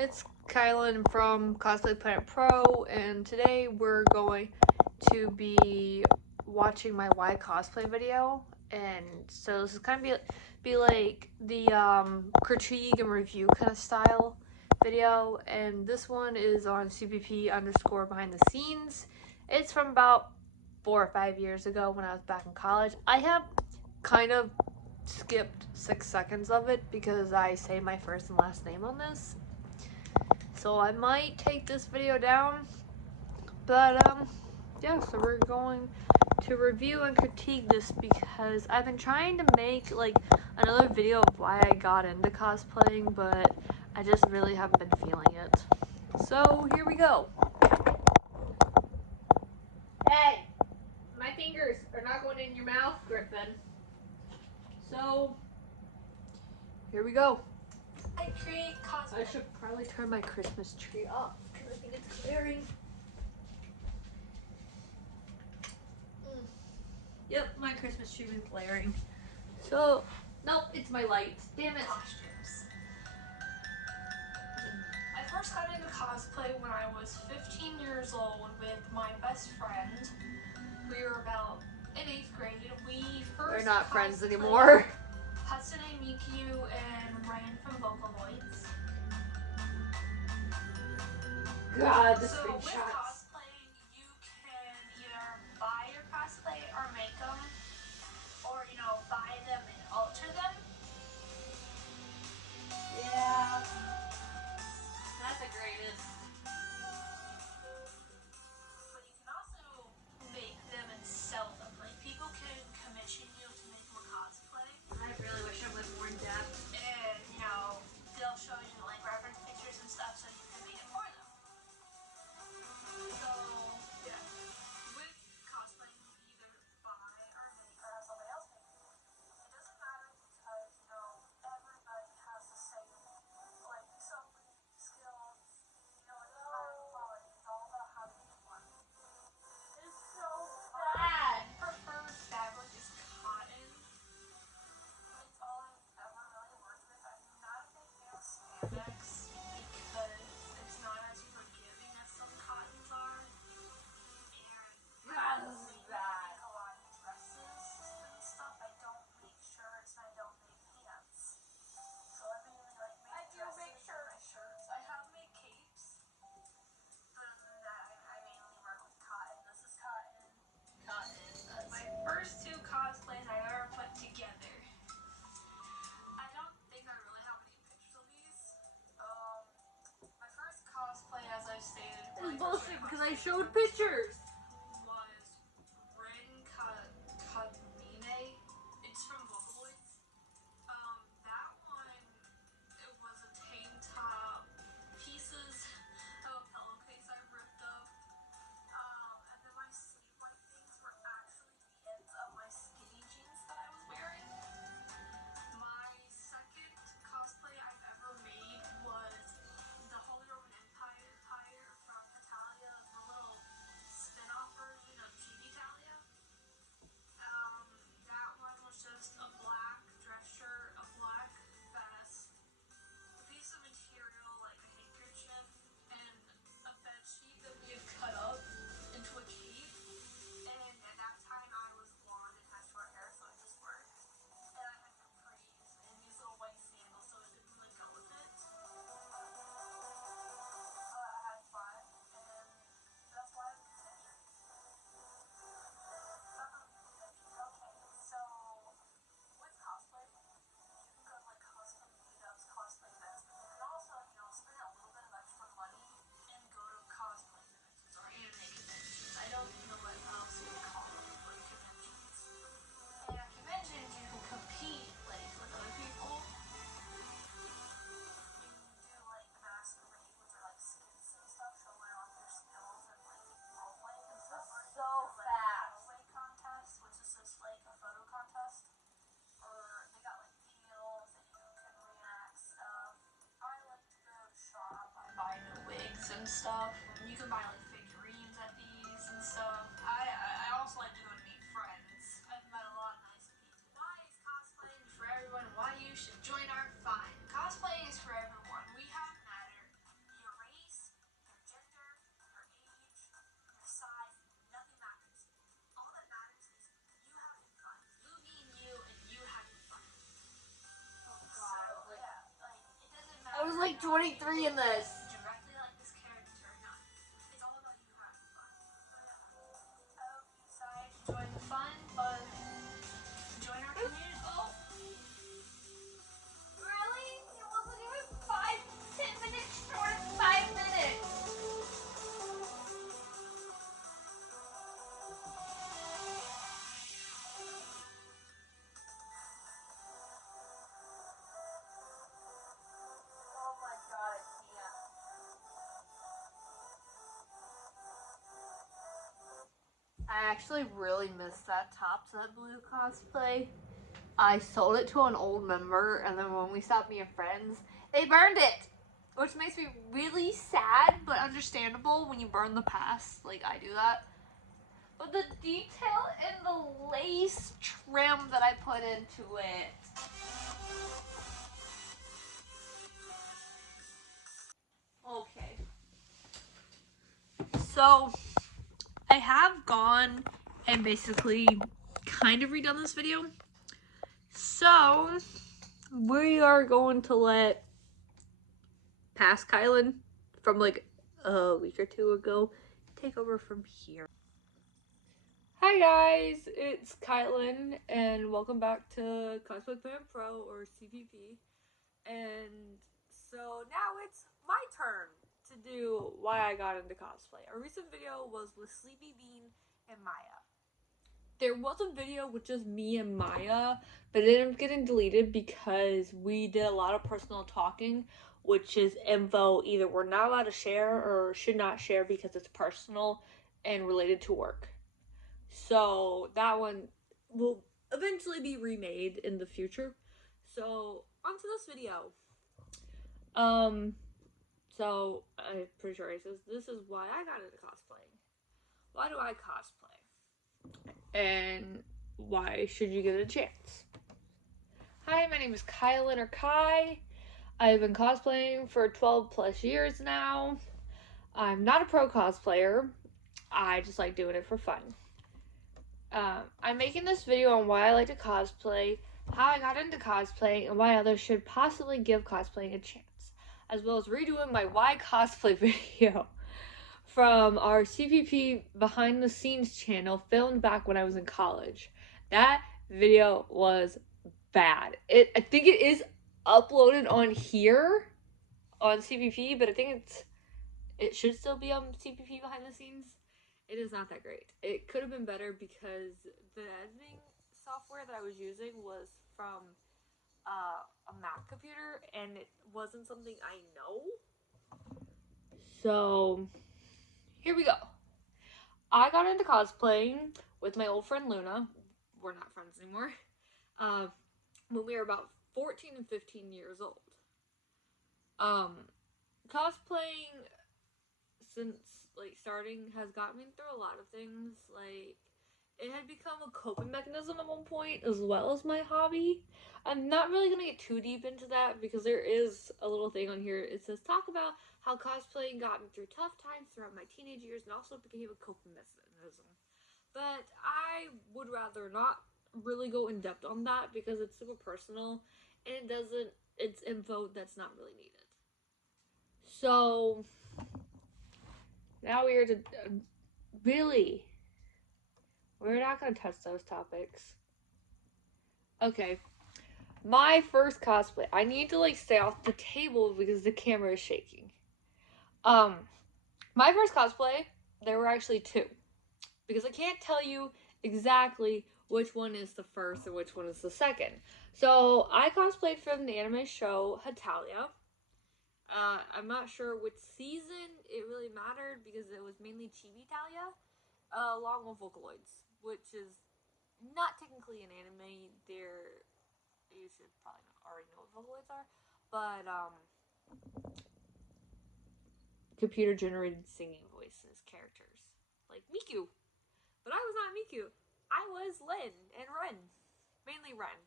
it's Kylan from Cosplay Planet Pro, and today we're going to be watching my why cosplay video. And so this is kind of be like the critique and review kind of style video, and this one is on CPP underscore behind the scenes. It's from about 4 or 5 years ago when I was back in college. I have kind of skipped 6 seconds of it because I say my first and last name on this, so I might take this video down. But yeah, so we're going to review and critique this because I've been trying to make like another video of why I got into cosplaying, but I just really haven't been feeling it. So here we go. Hey, my fingers are not going in your mouth, Griffin. So here we go. I create cosplay. I should probably turn my Christmas tree off because I think it's glaring. Yep, my Christmas tree was glaring. So, nope, it's my lights. Damn it. Costumes. I first got into cosplay when I was 15 years old with my best friend. We were about in 8th grade. We're not friends anymore. Hatsune Miku and Rain from Vocaloids. God, the So with screenshots. cosplay, you can either buy your cosplay or make them, or buy them and alter them. Yeah, not the greatest. But you can also make them and sell them. Like, people can commission you to make them a cosplay. I really wish I went more in depth. And, they'll show you, like, reference pictures and stuff so you can make it for them. So, yeah. With cosplay, you can either buy or make or have somebody else make it. It doesn't matter because, everybody has the same, like, somebody skills, quality. It's all about how you want it. It's so bad. My preferred fabric is cotton. It's all I've ever really worked with. I'm not a big fan of spandex because it's not as forgiving as some cottons are. And God, this is I bad. make a lot of dresses and stuff. I don't make shirts and I don't make pants. So I mainly make dresses and my shirts. I have made capes. But other than that, I mainly work with cotton. This is cotton. My first 2 cosplays I ever put together. I don't think I really have any pictures of these. My first cosplay, as I stated, It's bullshit because I showed pictures. was Rin Kadmine. It's from Vocaloids. That one, it was a tank top, pieces of a pillowcase I ripped up. And then my sleeve-like things were actually the ends of my skinny jeans that I was wearing. My second cosplay I've ever made was the Holy Roman Empire from Italia, the little spin-off version of Team Italia. That one was just a black dress shirt, a black vest, a piece of material like a handkerchief, and a bed sheet that we had cut up into a cape. And at that time I was blonde and had short hair, so it just worked. And I had capris and these little white sandals, so it didn't really go with it. I had fun, and that's why I continued. Okay, so with cosplay, you can go to like cosplay meetups, cosplay events, but you can also, spend a little bit of extra money and go to cosplay conventions or anime conventions. I don't know what else you would call them, like conventions. And at conventions, you can compete like with other people. You do like masquerade, which are like skits and stuff, showing off your skills and like role playing and stuff. Or you So can do, like, fast. photo contest, which is just like a photo contest. Or they got like panels that you can reenact stuff. I like to go shop. I buy new wigs and stuff. You can buy like figurines at these and stuff. I also like to go to meet friends. I've met a lot of nice people. Why is cosplaying for everyone? Why you should join our fun? Cosplaying is for everyone. We have matter. like 23 in this. Directly like this character or not. It's all about you having fun. I hope you decide to join the fun, but join our community. Oh. Really? It wasn't even 5-10 minutes short of 5 minutes. Oh my god, I can't. I actually really missed that top set blue cosplay. I sold it to an old member, and then when we stopped being friends, they burned it! Which makes me really sad, but understandable when you burn the past, like I do that. But the detail and the lace trim that I put into it. Okay. So, I have gone and basically kind of redone this video. So, we are going to let past Kylan from like a week or two ago take over from here. Hi guys, it's Kylan and welcome back to Cosplay Planet Pro or CPP. And so now it's my turn to do why I got into cosplay. A recent video was with Sleepy Bean and Maya. There was a video with just me and Maya, but it ended up getting deleted because we did a lot of personal talking, which is info either we're not allowed to share or should not share because it's personal and related to work. So that one will eventually be remade in the future. So onto this video. So I'm pretty sure it says this is why I got into cosplaying. Why do I cosplay? And why should you give it a chance? Hi, my name is Kylan or Kai. I've been cosplaying for 12 plus years now. I'm not a pro cosplayer. I just like doing it for fun. I'm making this video on why I like to cosplay, how I got into cosplaying, and why others should possibly give cosplaying a chance, as well as redoing my why cosplay video from our CPP behind the scenes channel filmed back when I was in college. That video was bad. I think it is uploaded on here on CPP, but I think it should still be on CPP behind the scenes. It is not that great. It could have been better because the editing software that I was using was from a Mac computer and it wasn't something I know. So here we go. I got into cosplaying with my old friend Luna. We're not friends anymore. When we were about 14 and 15 years old. Cosplaying since like starting has gotten me through a lot of things. Like it had become a coping mechanism at one point as well as my hobby. I'm not really gonna get too deep into that because there is a little thing on here. It says talk about how cosplaying got me through tough times throughout my teenage years and also became a coping mechanism. But I would rather not really go in depth on that because it's super personal and it's info that's not really needed. So now we are to really, we're not gonna touch those topics. Okay, my first cosplay. I need to like stay off the table because the camera is shaking. My first cosplay, there were actually two because I can't tell you exactly which one is the first and which one is the second. So I cosplayed from the anime show Hatalia. I'm not sure which season it really mattered because it was mainly Chibitalia, along with Vocaloids, which is not technically an anime. You should probably already know what Vocaloids are, but computer generated singing voices characters like Miku. But I was not Miku. I was Lin and Ren, mainly Ren.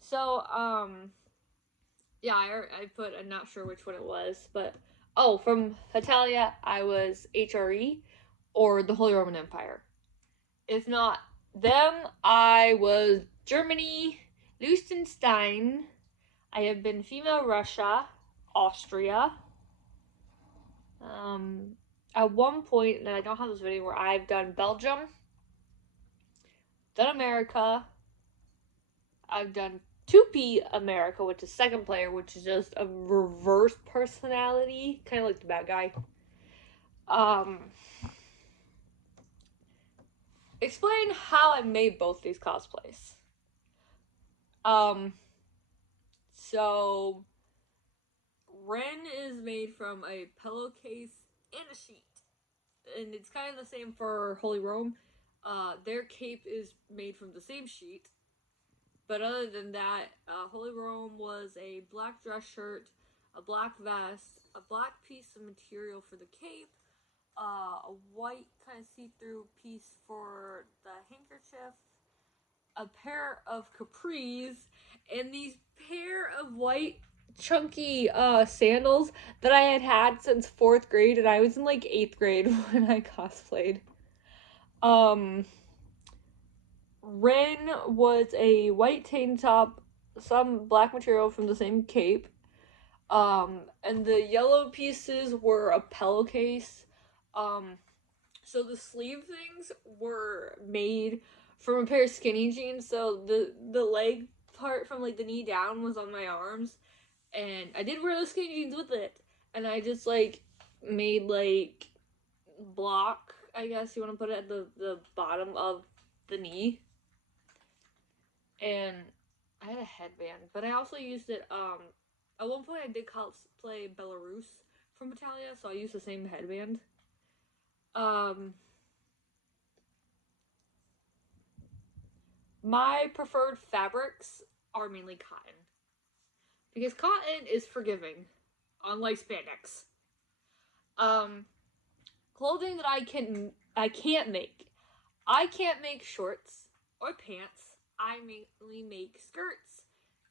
So yeah, I put, I'm not sure which one it was, but from Hatalia, I was HRE or the Holy Roman Empire. If not them, I was Germany, Liechtenstein. I have been female Russia, Austria. At one point, and I don't have this video, where I've done Belgium, done America, I've done 2P America, which is second player, which is just a reverse personality, kind of like the bad guy. Explain how I made both these cosplays. So Ren is made from a pillowcase and a sheet, and it's kind of the same for Holy Rome. Their cape is made from the same sheet, but other than that, Holy Rome was a black dress shirt, a black vest, a black piece of material for the cape, a white kind of see-through piece for the handkerchief, a pair of capris, and these pair of white chunky sandals that I had since 4th grade, and I was in like 8th grade when I cosplayed. Ren was a white tank top, some black material from the same cape. And the yellow pieces were a pillowcase. So the sleeve things were made from a pair of skinny jeans. So the leg part from like the knee down was on my arms, and I did wear those skinny jeans with it. And I just like made like block, I guess you want to put it at the bottom of the knee. And I had a headband, but I also used it. At one point I did cosplay Belarus from Italia, so I used the same headband. My preferred fabrics are mainly cotton, because cotton is forgiving, unlike spandex. Clothing that I can't make. I can't make shorts or pants. I mainly make skirts,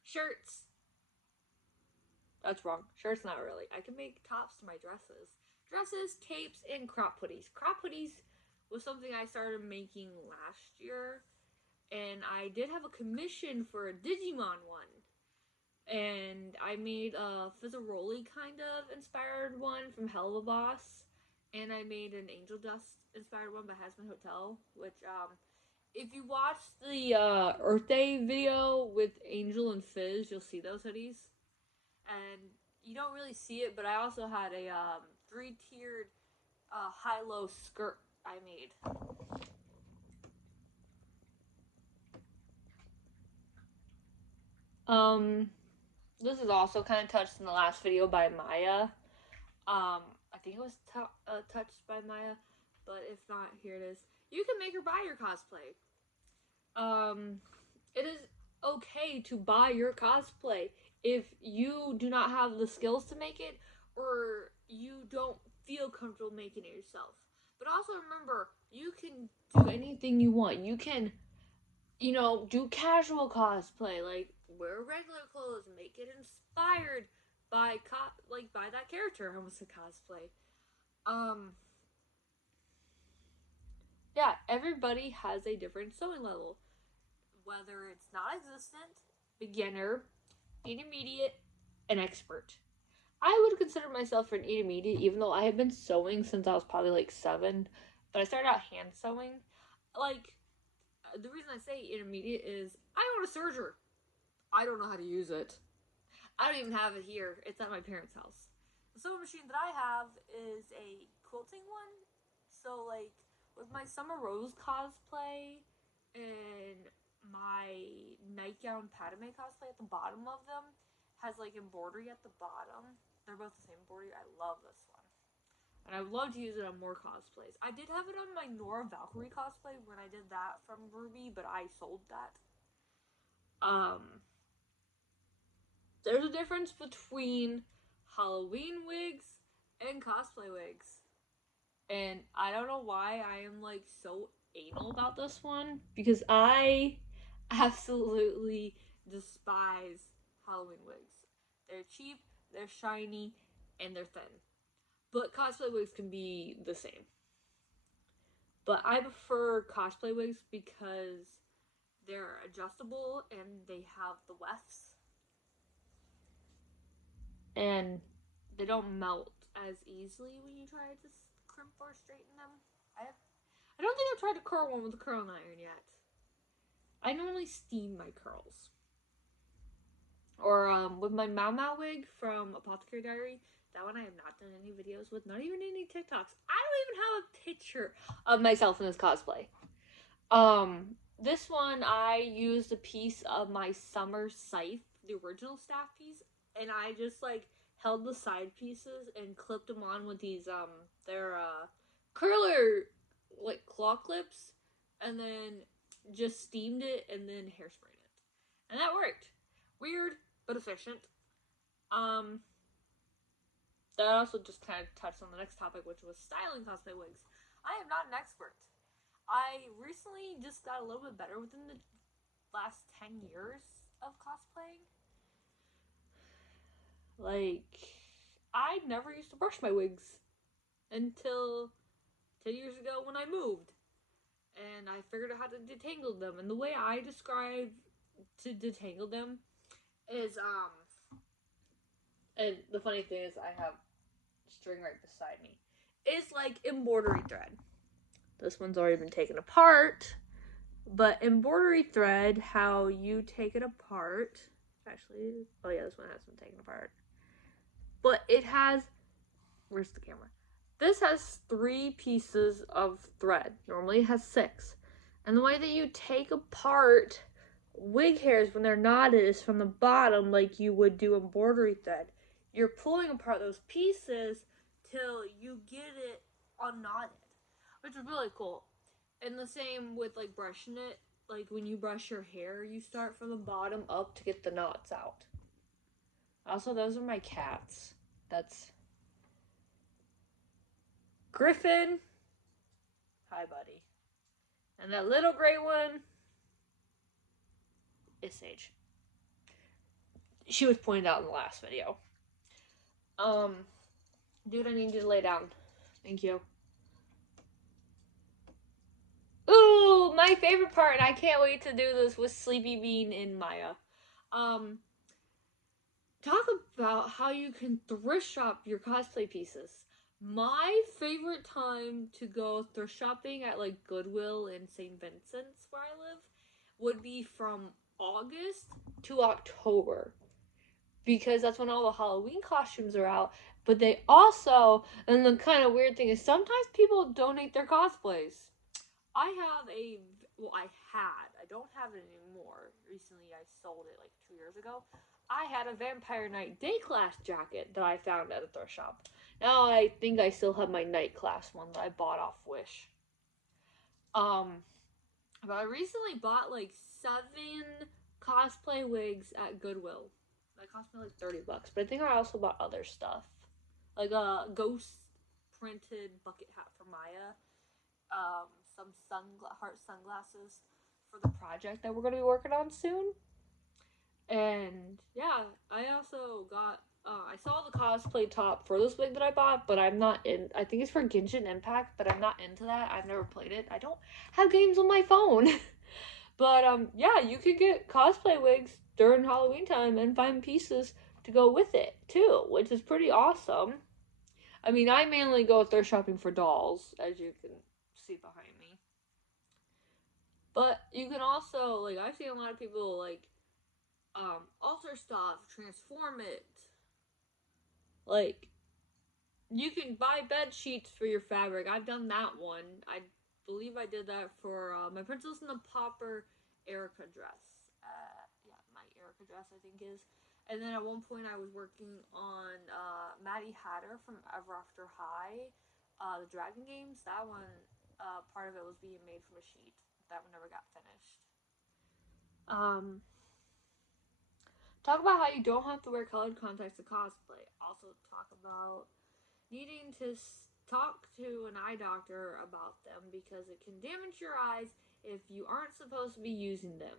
shirts. That's wrong. Shirts, not really. I can make tops to my dresses. Dresses, capes, and crop hoodies. Crop hoodies was something I started making last year, and I did have a commission for a Digimon one. And I made a Fizzaroli kind of inspired one from Hell of a Boss, and I made an Angel Dust inspired one by Hasman Hotel, which if you watch the Earth Day video with Angel and Fizz, you'll see those hoodies. And you don't really see it, but I also had a 3-tiered high-low skirt I made. This is also kind of touched in the last video by Maya. I think it was touched by Maya, but if not, here it is. You can make or buy your cosplay. It is okay to buy your cosplay if you do not have the skills to make it, or you don't feel comfortable making it yourself. But also remember, you can do anything you want. You can, do casual cosplay, like wear regular clothes, make it inspired by by that character. I almost said cosplay. Yeah, everybody has a different sewing level, whether it's non-existent, beginner, intermediate, and expert. I would consider myself an intermediate, even though I have been sewing since I was probably like 7. But I started out hand sewing. Like, the reason I say intermediate is I own a serger. I don't know how to use it. I don't even have it here. It's at my parents' house. The sewing machine that I have is a quilting one. So, like, with my Summer Rose cosplay and my nightgown Padme cosplay, at the bottom of them has like embroidery at the bottom. They're both the same embroidery. I love this one. And I would love to use it on more cosplays. I did have it on my Nora Valkyrie cosplay when I did that from Ruby, but I sold that. There's a difference between Halloween wigs and cosplay wigs. And I don't know why I am like so anal about this one, because I absolutely despise Halloween wigs. They're cheap, they're shiny, and they're thin. But cosplay wigs can be the same. But I prefer cosplay wigs because they're adjustable and they have the wefts. And they don't melt as easily when you try to crimp or straighten them. I don't think I've tried to curl one with a curling iron yet. I normally steam my curls. Or with my Mau Mau wig from Apothecary Diary, that one I have not done any videos with, not even any TikToks. I don't even have a picture of myself in this cosplay. This one I used a piece of my summer scythe, the original staff piece, and I just like held the side pieces and clipped them on with these they're curler like claw clips, and then just steamed it and then hairsprayed it, and that worked. Weird but efficient. Um, that also just kind of touched on the next topic, which was styling cosplay wigs. I am not an expert. I recently just got a little bit better within the last 10 years of cosplaying. Like, I never used to brush my wigs until 10 years ago when I moved. And I figured out how to detangle them. And the way I describe to detangle them is, and the funny thing is I have string right beside me, is like embroidery thread. This one's already been taken apart. But embroidery thread, how you take it apart. Actually, oh yeah, this one has been taken apart. But it has, where's the camera? This has 3 pieces of thread. Normally it has 6. And the way that you take apart wig hairs when they're knotted is from the bottom, like you would do embroidery thread. You're pulling apart those pieces till you get it unknotted, which is really cool. And the same with like brushing it. Like when you brush your hair, you start from the bottom up to get the knots out. Also, those are my cats. That's Griffin. Hi, buddy. And that little gray one is Sage. She was pointed out in the last video. Dude, I need you to lay down. Thank you. Ooh, my favorite part, and I can't wait to do this with Sleepy Bean and Maya. Talk about how you can thrift shop your cosplay pieces. My favorite time to go thrift shopping at like Goodwill in St. Vincent's where I live would be from August to October, because that's when all the Halloween costumes are out. But they also, and the kind of weird thing is sometimes people donate their cosplays. I have a, well, I don't have it anymore. Recently I sold it like 2 years ago. I had a Vampire Night day class jacket that I found at a thrift shop. Now I think I still have my night class one that I bought off Wish. But I recently bought like 7 cosplay wigs at Goodwill. That cost me like $30, but I think I also bought other stuff, like a ghost printed bucket hat for Maya, some heart sunglasses for the project that we're going to be working on soon. And yeah, I also got, I saw the cosplay top for this wig that I bought, but I'm not in, I think it's for Genshin Impact, but I'm not into that. I've never played it. I don't have games on my phone. But yeah, you could get cosplay wigs during Halloween time and find pieces to go with it too, which is pretty awesome. I mean, I mainly go thrift shopping for dolls, as you can see behind me. But you can also, like, I've seen a lot of people like alter stuff, transform it. Like, you can buy bed sheets for your fabric. I've done that one. I believe I did that for my Princess and the Pauper Erica dress. Yeah, my Erica dress I think is. And then at one point I was working on Maddie Hatter from Ever After High, the Dragon Games. That one, part of it was being made from a sheet. That one never got finished. Talk about how you don't have to wear colored contacts to cosplay. Also talk about needing to talk to an eye doctor about them because it can damage your eyes if you aren't supposed to be using them.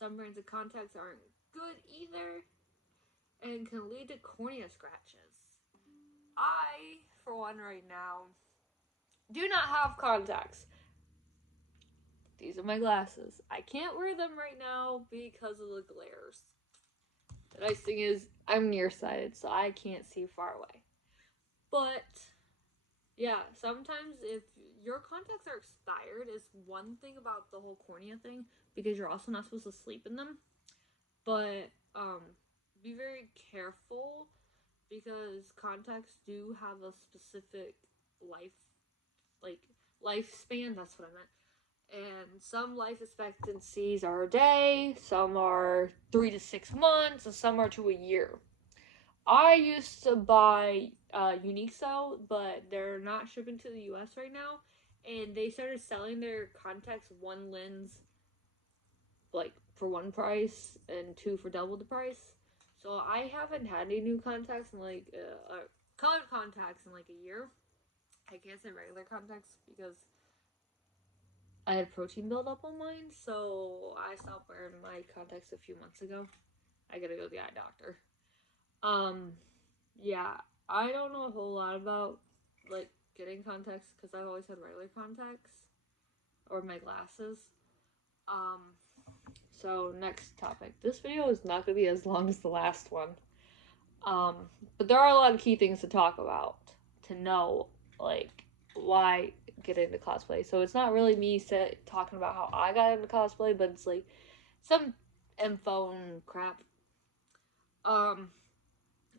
Some brands of contacts aren't good either and can lead to cornea scratches. I, for one right now, do not have contacts. These are my glasses. I can't wear them right now because of the glares. The nice thing is I'm nearsighted, so I can't see far away. But yeah, sometimes if your contacts are expired, is one thing about the whole cornea thing, because you're also not supposed to sleep in them. But be very careful, because contacts do have a specific life, like lifespan. That's what I meant. And some life expectancies are a day, some are 3 to 6 months, and some are to a year. I used to buy Unique Cell, but they're not shipping to the US right now. And they started selling their contacts one lens, like for one price, and two for double the price. So I haven't had any new contacts in like colored contacts in like a year. I can't say regular contacts because I had protein buildup on mine, so I stopped wearing my contacts a few months ago. I gotta go to the eye doctor. Um, yeah, I don't know a whole lot about like getting contacts because I've always had regular contacts or my glasses. Um, so next topic. This video is not gonna be as long as the last one. Um, but there are a lot of key things to talk about to know, like why get into cosplay. So it's not really me talking about how I got into cosplay, but it's like some info and crap. Um,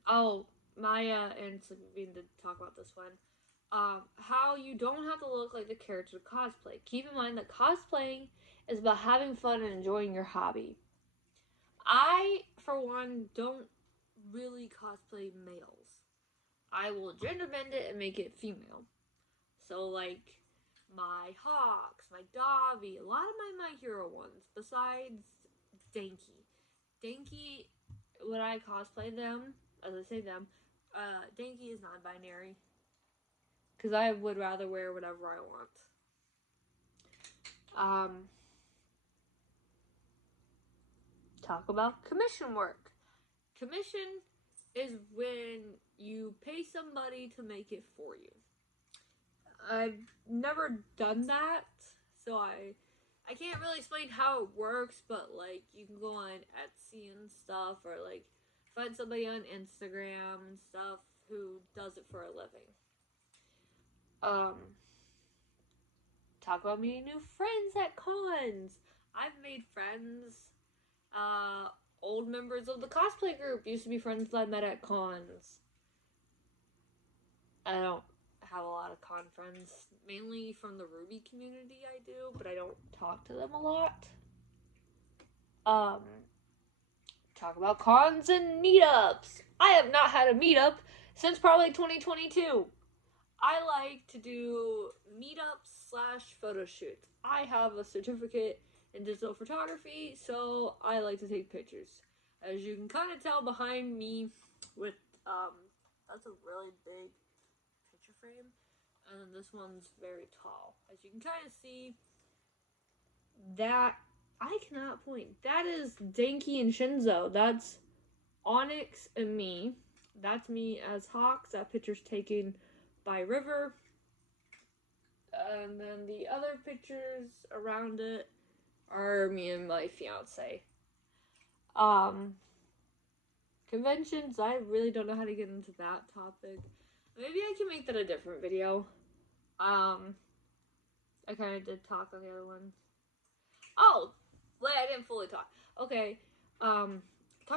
oh, Maya and Sabine did talk about this one. How you don't have to look like the character to cosplay. Keep in mind that cosplaying is about having fun and enjoying your hobby. I, for one, don't really cosplay males. I will gender bend it and make it female. So, like, my Hawks, my Dobby, a lot of my Hero ones, besides Danky. Danky, when I cosplay them, as I say them, Danky is non binary. Because I would rather wear whatever I want. Um, talk about commission work. Commission is when you pay somebody to make it for you. I've never done that, so I can't really explain how it works, but like you can go on Etsy and stuff, or like find somebody on Instagram and stuff who does it for a living. Um, talk about meeting new friends at cons. I've made friends. Old members of the cosplay group used to be friends that I met at cons. I don't have a lot of con friends, mainly from the Ruby community. I do, but I don't talk to them a lot. Um, talk about cons and meetups. I have not had a meetup since probably 2022. I like to do meetups slash photo shoots. I have a certificate in digital photography, so I like to take pictures. As you can kind of tell behind me, with that's a really big picture frame, and then this one's very tall. As you can kind of see, that I cannot point. That is Danky and Shinzo. That's Onyx and me. That's me as Hawks. That picture's taken by River. And then the other pictures around it are me and my fiance. Um, conventions, I really don't know how to get into that topic. Maybe I can make that a different video. I kind of did talk on the other ones. Oh, wait, I didn't fully talk. Okay, talk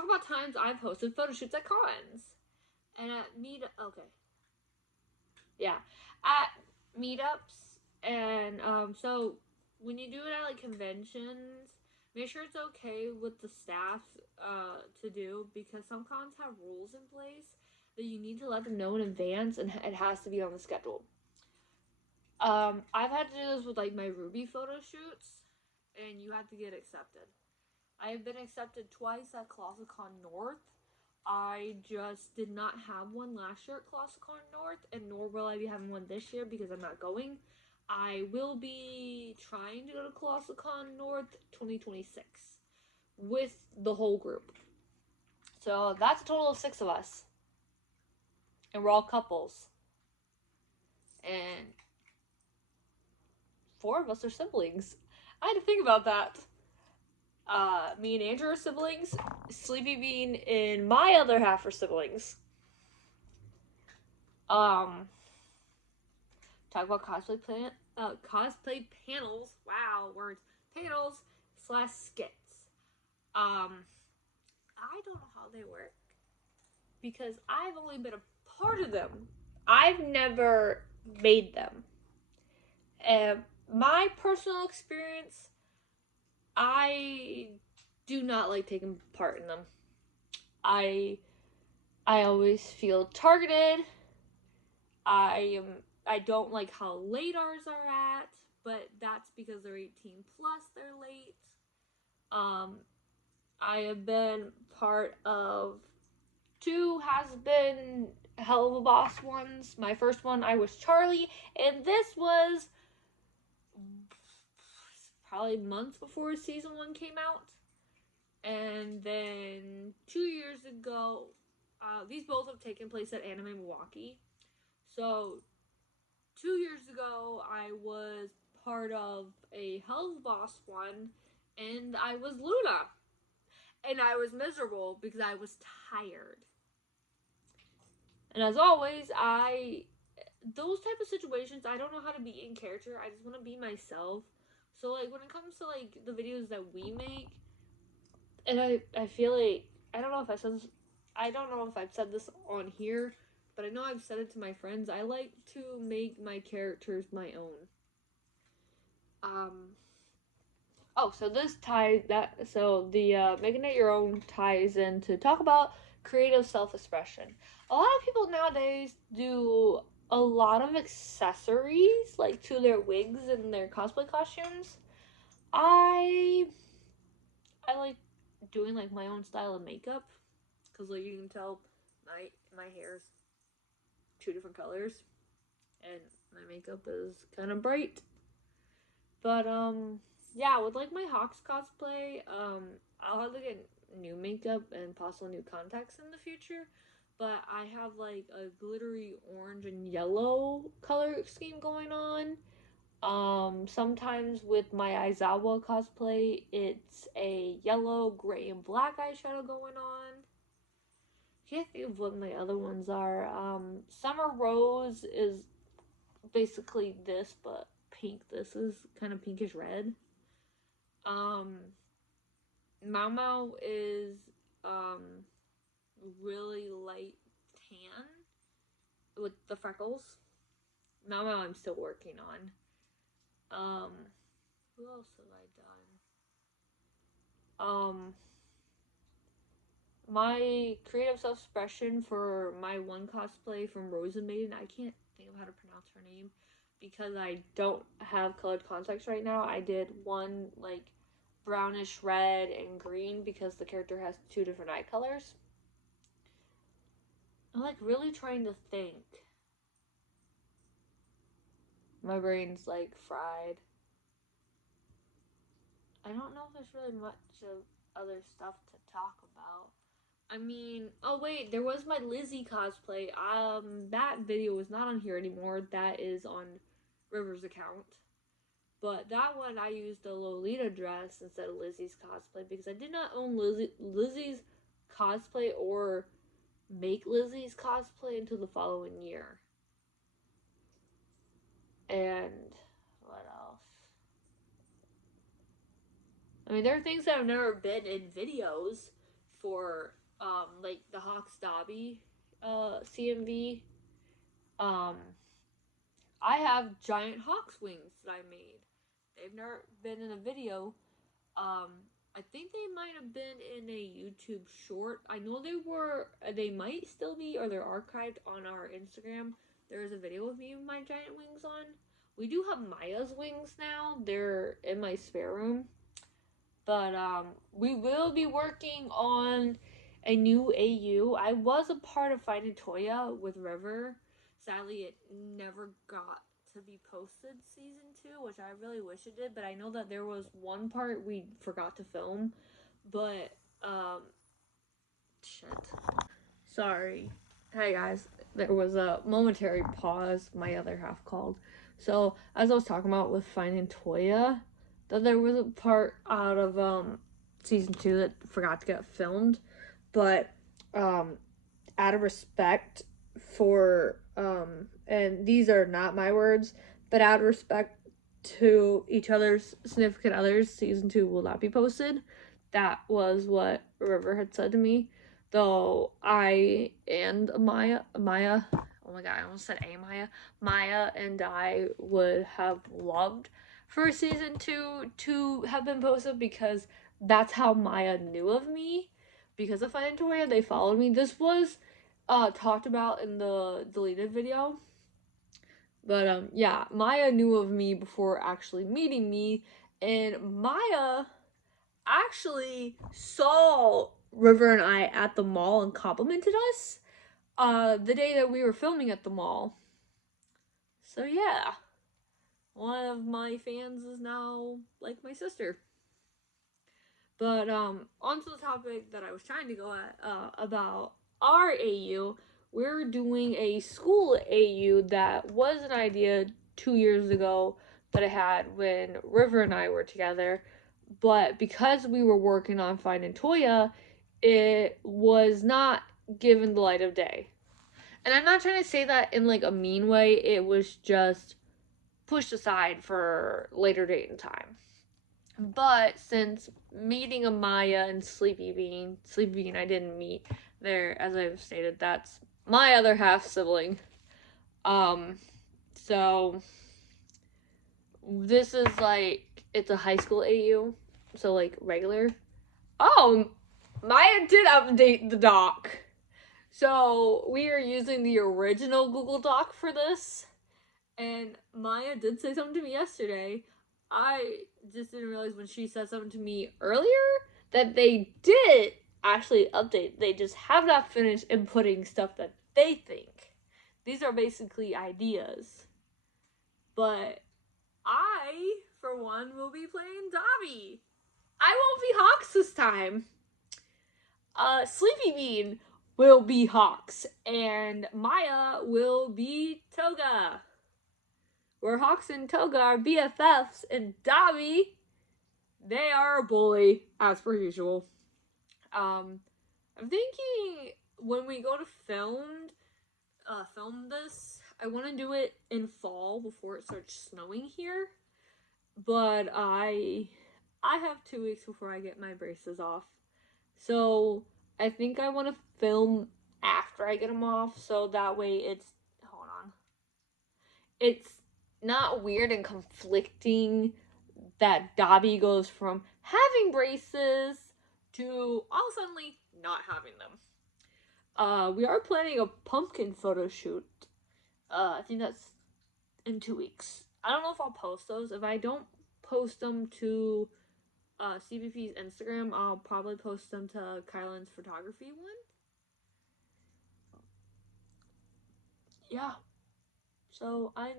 about times I've hosted photo shoots at cons. And at okay. Yeah, at meetups, and so when you do it at like conventions, make sure it's okay with the staff to do, because some cons have rules in place that you need to let them know in advance, and it has to be on the schedule. I've had to do this with like my Ruby photo shoots, and you have to get accepted. I've been accepted twice at ColossalCon North. I just did not have one last year at ColossalCon North, and nor will I be having one this year because I'm not going. I will be trying to go to ColossalCon North 2026 with the whole group. So that's a total of 6 of us. And we're all couples. And 4 of us are siblings. I had to think about that. Me and Andrew are siblings. Sleepy Bean and my other half are siblings. Talk about cosplay panels. Wow, words. Panels slash skits. I don't know how they work because I've only been a part of them. I've never made them. My personal experience, I do not like taking part in them. I I always feel targeted. I don't like how late ours are at, but that's because they're 18 plus. They're late. Um, I have been part of two has been hell of a boss ones. My first one I was Charlie, and this was probably months before season one came out. And then 2 years ago, these both have taken place at Anime Milwaukee. So 2 years ago, I was part of a Hell of a Boss one, and I was Luna. And I was miserable because I was tired. And as always, those type of situations, I don't know how to be in character. I just want to be myself. So like when it comes to like the videos that we make, and I feel like I don't know if I don't know if I've said this on here, but I know I've said it to my friends. I like to make my characters my own. Um. Oh, so this ties that. So the making it your own ties in to talk about creative self-expression. A lot of people nowadays do a lot of accessories like to their wigs and their cosplay costumes. I I like doing like my own style of makeup because like you can tell my hair's two different colors and my makeup is kind of bright. But yeah, with like my Hawks cosplay, I'll have to get new makeup and possible new contacts in the future. But I have like a glittery orange and yellow color scheme going on. Sometimes with my Aizawa cosplay, it's a yellow, gray, and black eyeshadow going on. Can't think of what my other ones are. Summer Rose is basically this, but pink. This is kind of pinkish red. Um, Mau Mau is um really light tan with the freckles. Mau Mau I'm still working on. Um, who else have I done? My creative self expression for my one cosplay from Rosen Maiden, I can't think of how to pronounce her name because I don't have colored contacts right now. I did one like brownish red and green because the character has two different eye colors. I'm like really trying to think. My brain's like fried. I don't know if there's really much of other stuff to talk about. I mean, oh wait, there was my Lizzie cosplay. That video is not on here anymore. That is on River's account. But that one I used a Lolita dress instead of Lizzie's cosplay because I did not own Lizzie's cosplay or make Lizzie's cosplay until the following year. And what else? I mean, there are things that have never been in videos for like the Hawks Dobby CMV. Um, I have giant Hawks wings that I made. They've never been in a video. Um, I think they might have been in a YouTube short. I know they were. They might still be, or they're archived on our Instagram. There is a video of me with my giant wings on. We do have Maya's wings now. They're in my spare room. But we will be working on a new AU. I was a part of Finding Toya with River. Sadly, it never got to be posted season 2, which I really wish it did. But I know that there was one part we forgot to film. But shit. Sorry. Hey guys, there was a momentary pause. My other half called. So as I was talking about with Finding Toya, that there was a part out of season 2 that forgot to get filmed, but out of respect for and these are not my words, but out of respect to each other's significant others, season 2 will not be posted. That was what River had said to me. Though I and Maya, oh my god, I almost said Maya and I would have loved for season 2 to have been posted, because that's how Maya knew of me. Because of Finding Toya, they followed me. This was talked about in the deleted video. But yeah, Maya knew of me before actually meeting me, and Maya actually saw River and I at the mall and complimented us the day that we were filming at the mall. So yeah, one of my fans is now like my sister. But onto the topic that I was trying to go at about our AU. We're doing a school AU that was an idea 2 years ago that I had when River and I were together. But because we were working on Finding Toya, it was not given the light of day. And I'm not trying to say that in like a mean way, it was just pushed aside for later date and time. But since meeting Amaya and Sleepy Bean I didn't meet there, as I've stated, that's my other half sibling. Um, so this is like, it's a high school AU, so like regular. Oh, Maya did update the doc. So we are using the original Google Doc for this. And Maya did say something to me yesterday. I just didn't realize when she said something to me earlier that they did actually update. They just have not finished inputting stuff that they think. These are basically ideas. But I, for one, will be playing Dobby. I won't be Hawks this time. Sleepy Bean will be Hawks, and Maya will be Toga. Where Hawks and Toga are BFFs, and Dobby, they are a bully, as per usual. I'm thinking when we go to film this, I want to do it in fall before it starts snowing here. But I have 2 weeks before I get my braces off, so I think I want to film after I get them off, so that way it's, hold on, it's not weird and conflicting that Dobby goes from having braces to all suddenly not having them. We are planning a pumpkin photo shoot. I think that's in 2 weeks. I don't know if I'll post those. If I don't post them to CBP's Instagram, I'll probably post them to Kylan's photography one. Yeah. So I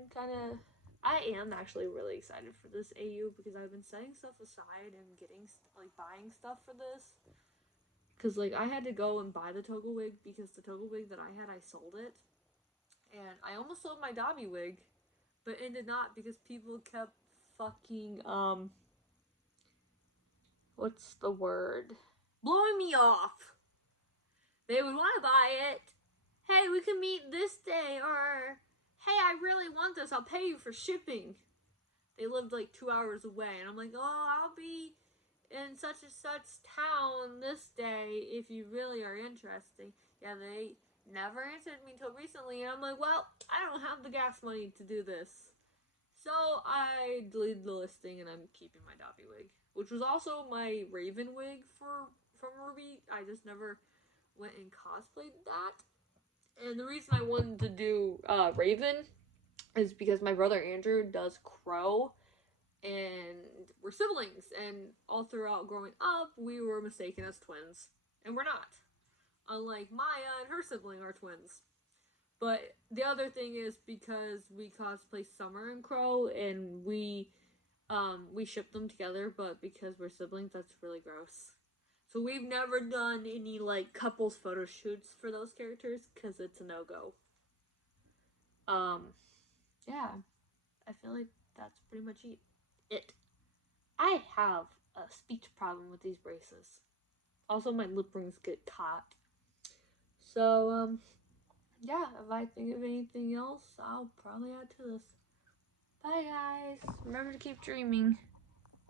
am actually really excited for this AU because I've been setting stuff aside and getting like buying stuff for this. Cause like I had to go and buy the toga wig because the toga wig that I had, I sold it, and I almost sold my Dobby wig, but ended not because people kept fucking what's the word? Blowing me off. They would want to buy it. Hey, we can meet this day, or hey, I really want this. I'll pay you for shipping. They lived like 2 hours away, and I'm like, oh, I'll be in such and such town this day if you really are interested. Yeah, they never answered me until recently, and I'm like, well, I don't have the gas money to do this. So I deleted the listing, and I'm keeping my Dobby wig, which was also my Raven wig from Ruby. I just never went and cosplayed that. And the reason I wanted to do Raven is because my brother Andrew does Crow, and we're siblings, and all throughout growing up we were mistaken as twins, and we're not, unlike Maya and her sibling are twins. But the other thing is because we cosplay Summer and Crow, and we ship them together, but because we're siblings, that's really gross. So we've never done any like couples photo shoots for those characters because it's a no-go. Yeah, I feel like that's pretty much it. I have a speech problem with these braces. Also, my lip rings get caught. So, yeah, if I think of anything else, I'll probably add to this. Bye, guys. Remember to keep dreaming.